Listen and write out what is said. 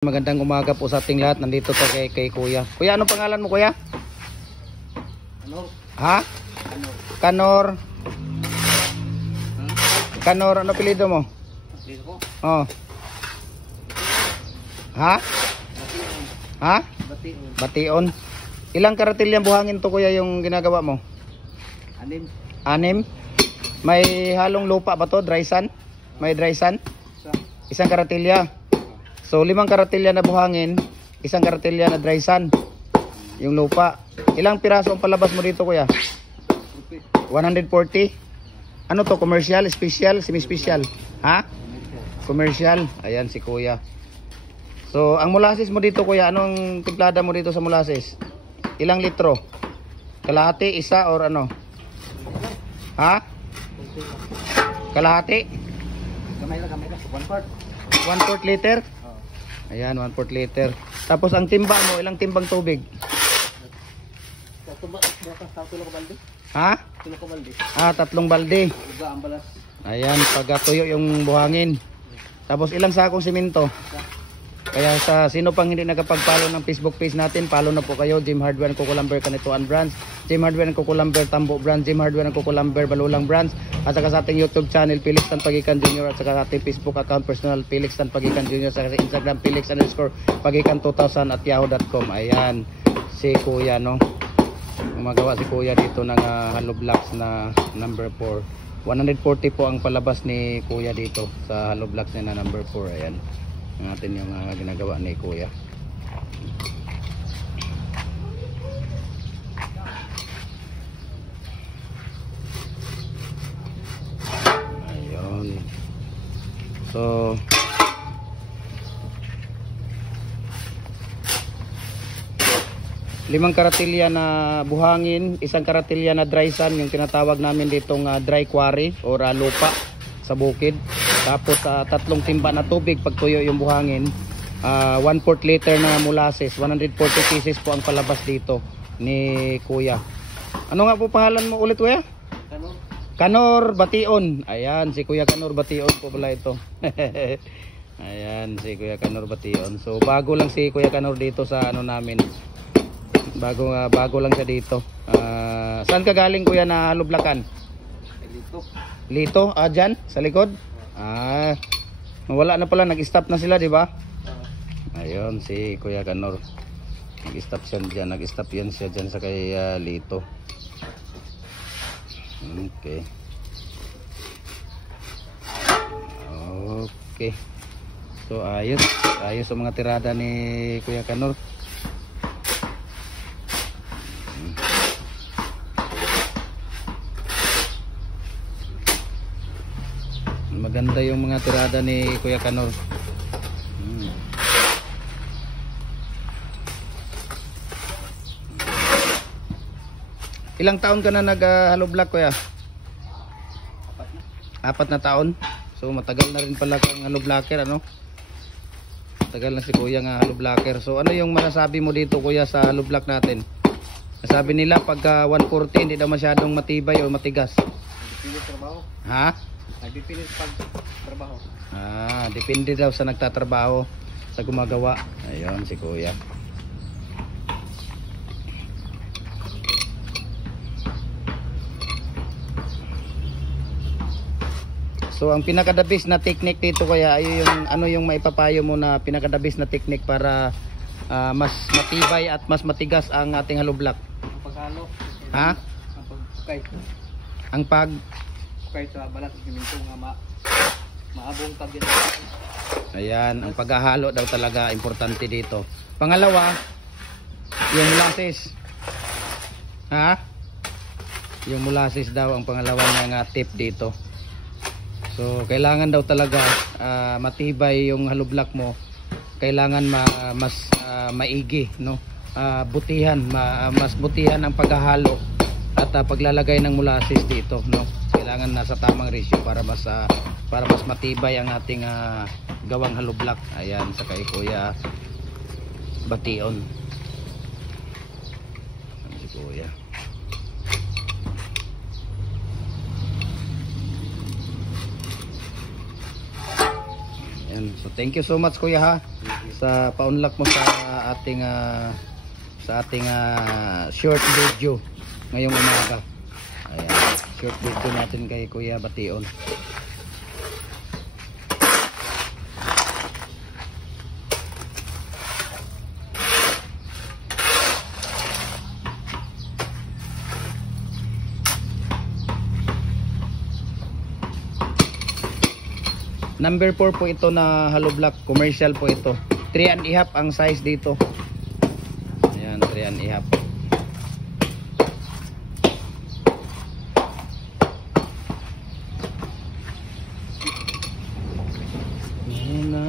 Magandang umaga po sa ating lahat. Nandito to kay Kuya. Kuya, anong pangalan mo, Kuya? Kanor. Ha? Kanor. Kanor, ano apelyido mo? Dito ko. Oh. Ha? Ha? Bation. Bation. Ilang karatilyang buhangin to, Kuya, yung ginagawa mo? Anim. 6? May halong lupa ba to? Dry sand? May dry sand? Isang karatilya. So 5 karatilya na buhangin, 1 karatilya na dry sand. Yung lupa. Ilang piraso ang palabas mo dito, Kuya? 140. Ano to? Commercial, special, semi-special? Ha? Commercial. Ayan si Kuya. So ang molasses mo dito, Kuya, anong timplada mo dito sa molasses? Ilang litro? Kalahati, isa, or ano? Ha? Kalahati? Gamay lang. 1/4. 1/4 liter? Ayan, 1/4 liter. Tapos ang timba mo, ilang timbang tubig? Tulo ko balde. Ha? Tulo ko balde. 3 balde. Iba ang balas. Ayan, pagkatuyo yung buhangin. Tapos ilang sakong simento? Kaya sa sino pang hindi nakapag-follow ng Facebook page natin, follow na po kayo. Jim Hardware and Kukulamber Kanituan Brands, Jim Hardware and Kukulamber Tambo Brands, Jim Hardware and Kukulamber Balulang Brands, at saka sa ating YouTube channel Felix Tan Pagikan Jr. at saka sa ating Facebook account personal Felix Tan Pagikan Jr. sa Instagram Felix_Pagikan 2000 at yahoo.com. Ayan si Kuya, no? Gumagawa si Kuya dito ng hollow blocks na number 4. 140 po ang palabas ni Kuya dito sa hollow blocks na number 4. Ayan natin yung ginagawa ni Kuya. Ayun. So 5 karatilya na buhangin, 1 karatilya na dry sand, yung tinatawag namin ditong dry quarry or lupa sa bukid. Tapos 3 timba na tubig pag tuyo yung buhangin, 1/4 liter na molasses, 140 pieces po ang palabas dito ni Kuya. Ano nga po pangalan mo ulit, Kuya? Kanor. Kanor Bation. Ayan si Kuya Kanor Bation po pala ito. Ayan si Kuya Kanor Bation. So bago lang si Kuya Kanor dito sa ano namin. Bago lang siya dito. Saan ka galing, Kuya, na Lublakan? Lito. Lito? Dyan? Sa likod? Wala na pala, nag-stop na sila, di ba? Ayun si Kuya Kanor. Nag-stop siya dyan, siya dyan sa kay Lito. Okay. Okay. So ayos ang mga tirada ni Kuya Kanor. Maganda yung mga tirada ni Kuya Kanor. Ilang taon ka na nag-hollow block, Kuya? 4 na taon. So matagal na rin pala kang hollow blocker, ano? Matagal na si Kuya nga hollow blocker. So ano yung masasabi mo dito, Kuya, sa hollow block natin? Sabi nila pagka 140 hindi daw masyadong matibay o matigas. Depende sa trabaho. Ha? Depende sa trabaho. Depende daw sa nagtatrabaho, sa gumagawa. Ayun si Kuya. So ang pinakadabis na technique dito, Kuya, ay yung ano yung maipapayo mo na pinakadabis na technique para mas matibay at mas matigas ang ating hollow block? Ang paghalo. Ha? Ang pagpukay. Ang Pukay sa balat ng siminto nga maabong tagyan. Ayan, ang paghahalo daw talaga importante dito. Pangalawa, yung molasses. Ha? Yung molasses daw ang pangalawa ng tip dito. So kailangan daw talaga matibay yung hollow block mo. Kailangan mas maigi, no? Mas butihan ang paghahalo at paglalagay ng molasses dito, no? Kailangan nasa tamang ratio para mas matibay ang ating gawang hollow block. Ayan sa kay Kuya Bation. Si Kuya. Ayan. So thank you so much kuya ha sa paunlak mo sa ating short video ngayong umaga. Ayan, short video natin kay Kuya Bation. Number 4 po ito na hollow block, commercial po ito. 3 and a half ang size dito. Ayan, 3 and a half. Ayan na.